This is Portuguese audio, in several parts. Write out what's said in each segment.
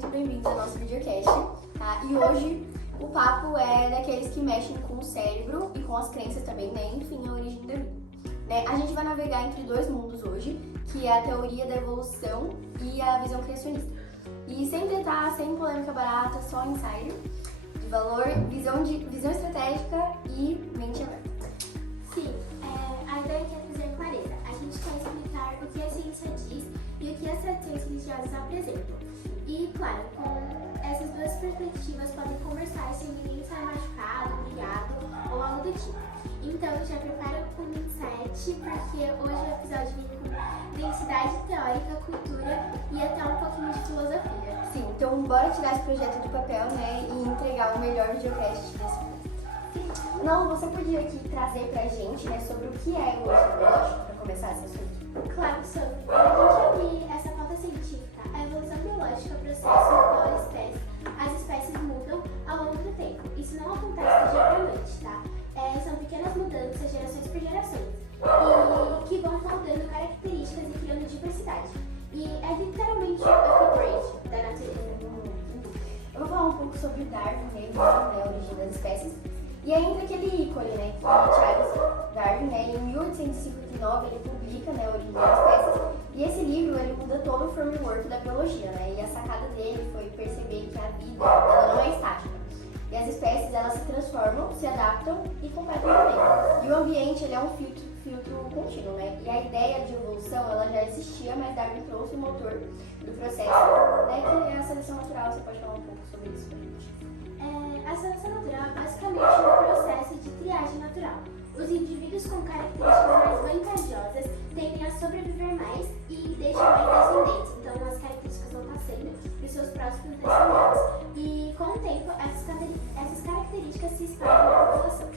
muito bem-vindos ao nosso videocast, tá? E hoje o papo é daqueles que mexem com o cérebro e com as crenças também, né? Enfim, a origem da vida. Né? A gente vai navegar entre dois mundos hoje, que é a teoria da evolução e a visão criacionista. E sem tretar, sem polêmica barata, só insider, de valor, visão estratégica e mente aberta. Sim, a ideia aqui é trazer clareza. A gente quer explicar o que a ciência diz e o que as tradições religiosas apresentam. E, claro, com essas duas perspectivas podem conversar sem ninguém sair machucado, brigado ou algo do tipo. Então, já prepara o mindset, porque hoje o episódio vem com densidade teórica, cultura e até um pouquinho de filosofia. Sim, então bora tirar esse projeto do papel, né, e entregar o melhor videocast desse mundo. Não, você podia aqui trazer pra gente, né, sobre o que é evolução biológica, pra começar esse assunto? Claro, sobre. Para a gente abrir essa pauta científica, a evolução biológica é o processo no qual as espécies mudam ao longo do tempo. Isso não acontece do dia para a noite, tá? São pequenas mudanças, gerações por gerações, e que vão moldando características e criando diversidade. E é literalmente um upgrade da natureza. Eu vou falar um pouco sobre Darwin, né, a origem das espécies. E aí entra aquele ícone, né, que é o Charles Darwin, né, em 1859 ele publica, né, a origem das espécies. E esse livro, ele muda todo o framework da biologia, né, e a sacada dele foi perceber que a vida, ela não é estática. E as espécies, elas se transformam, se adaptam e competem também. E o ambiente, ele é um filtro contínuo, né? E a ideia de evolução, ela já existia, mas Darwin trouxe o motor do processo, né? Que é a seleção natural. Você pode falar um pouco sobre isso pra gente? A seleção natural é basicamente um processo de triagem natural. Os indivíduos com características mais vantajosas tendem a sobreviver mais e deixam mais descendentes. Então, as características vão passando para os seus próximos descendentes. E, com o tempo, essas características se espalham na população.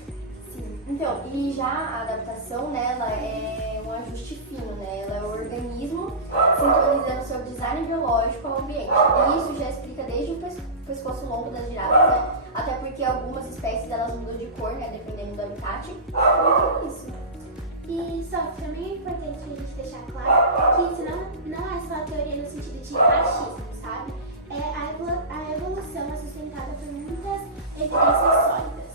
Sim. Então, e já a adaptação, né, ela é um ajuste fino, né? Ela é o organismo sincronizando seu design biológico ao ambiente. E isso já explica desde o pescoço longo das girafas, né? Até porque algumas espécies, elas mudam de cor, né, dependendo do habitat. Então, é isso. E só também é importante a gente deixar claro que isso não é só a teoria no sentido de achismo, sabe? A evolução é sustentada por muitas evidências sólidas.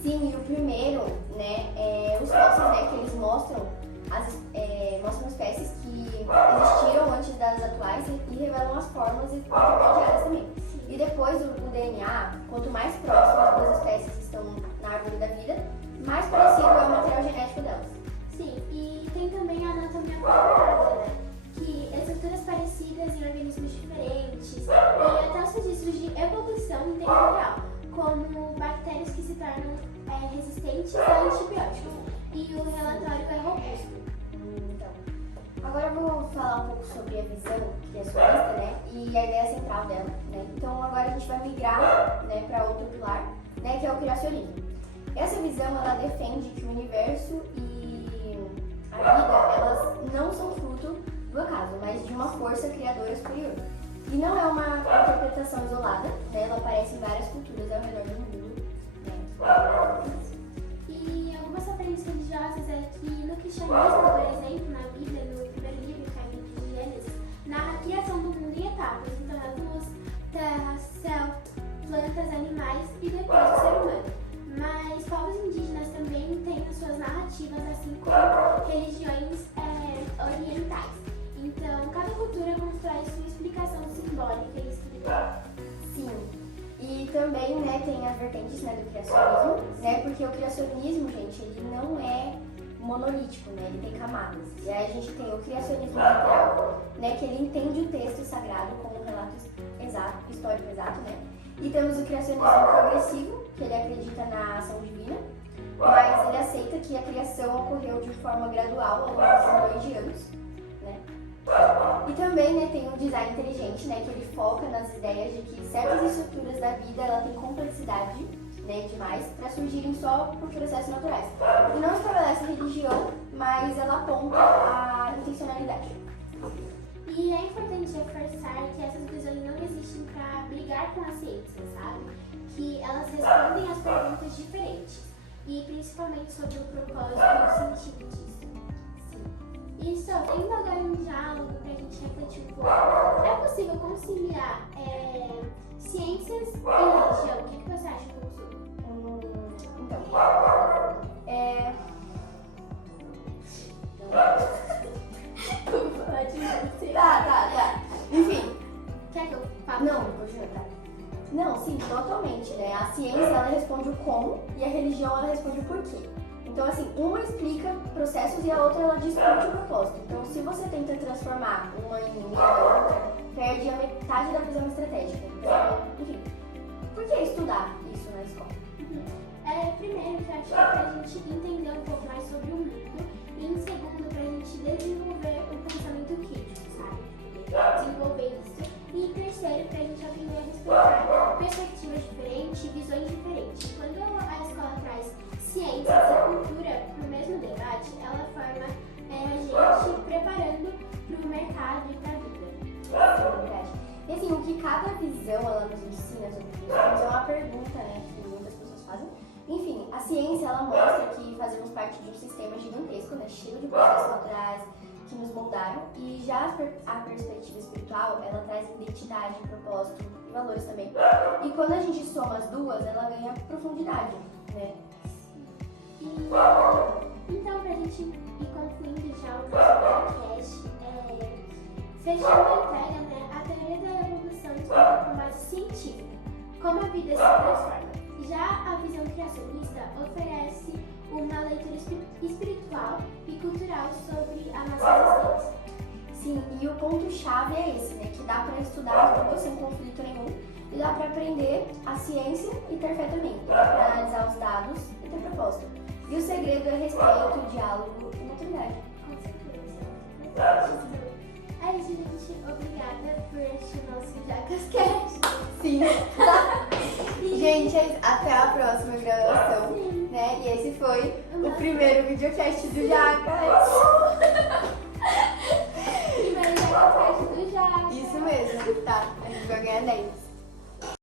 Sim, e o primeiro, né, os fósseis, né, que eles mostram espécies que existiram antes das atuais e revelam as formas intermediárias também. E depois o DNA, quanto mais próximo das espécies que estão na árvore da vida, mais parecido é o material genético delas. Sim, e tem também a anatomia comparada, né? Que estruturas parecidas em organismos diferentes e até os registros de evolução em tempo real, como bactérias que se tornam resistentes a antibióticos. E o relatório é robusto. Então, agora eu vou falar um pouco sobre a visão criacionista, né, e a ideia central dela, né. Então agora a gente vai migrar, né, para outro pilar, né, que é o criacionismo. Essa visão, ela defende que o universo e a vida, elas não são fruto do acaso, mas de uma força criadora superior. E não é uma interpretação isolada, né, ela aparece em várias culturas ao redor do mundo, né. E algumas referências religiosas é que no cristianismo, por exemplo, na Bíblia, no primeiro livro, que é o livro de Gênesis, narra a criação do mundo em etapas, então é luz, terra, céu, plantas, animais e depois o ser humano. Mas povos indígenas também têm as suas narrativas, assim como religiões orientais. Então, cada cultura constrói sua explicação simbólica e espiritual. Sim. E também, né, tem as vertentes, né, do criacionismo, né, porque o criacionismo, gente, ele não é monolítico, né, ele tem camadas. E aí a gente tem o criacionismo literal, né, que ele entende o texto sagrado como um relato histórico exato, né. E temos o criacionismo progressivo, que ele acredita na ação divina, mas ele aceita que a criação ocorreu de forma gradual ao longo de milhões de anos, né. E também, né, tem o design inteligente, né, que ele foca nas ideias de que certas estruturas da vida, ela tem complexidade, né, demais para surgirem só por processos naturais. E não estabelece religião, mas ela aponta a intencionalidade. E é importante reforçar que essas visões não existem para brigar com a ciência, sabe? Que elas respondem às perguntas diferentes, e principalmente sobre o propósito e o sentido disso. E só tendo agora um diálogo pra gente refletir um pouco. É possível conciliar ciências e religião. O que você acha, Consul? Então, Vou falar de você. Tá. Enfim. Quer que eu fale? Não, continua, tá. Não, sim, totalmente, né? A ciência, ela responde o como e a religião, ela responde o porquê. Então, assim, uma explica processos e a outra, ela discute o propósito. Então, se você tenta transformar uma em uma e a outra, perde a metade da visão estratégica. Então, enfim, por que estudar isso na escola? Primeiro, que eu acho que é pra gente entender um pouco mais sobre o mundo. E em segundo, pra gente desenvolver o pensamento crítico, sabe? Desenvolver isso. E terceiro, pra gente aprender a respeitar perspectivas diferentes, visões diferentes. Quando a escola traz ciências e cultura pro mesmo debate, ela forma a gente preparando pro mercado e pra vida. Sim, verdade. E assim, o que cada visão ela nos ensina sobre isso é uma pergunta, né, que muitas pessoas fazem. Enfim, a ciência ela mostra que fazemos parte de um sistema gigantesco, né, cheio de processos naturais que nos moldaram. E já a perspectiva espiritual, ela traz identidade, propósito e valores também. E quando a gente soma as duas, ela ganha profundidade, né? Então, pra gente ir concluindo já o nosso podcast, fechando a entrega, né, a teoria da evolução explica com base científica como a vida se transforma. Já a visão criacionista oferece uma leitura espiritual e cultural sobre a nossa existência. Sim, e o ponto-chave é esse, né? Que dá pra estudar as duas sem conflito nenhum e dá pra aprender a ciência e ter fé também. Dá pra analisar os dados e ter propósito. E o segredo é respeito, diálogo e maturidade. Com certeza. É isso, gente. Obrigada por este nosso JacasCast. Sim. Gente, até a próxima gravação. Sim. Né? E esse foi o primeiro videocast do Jacas. Primeiro JacasCast do Jacas. Isso mesmo, tá? A gente vai ganhar 10.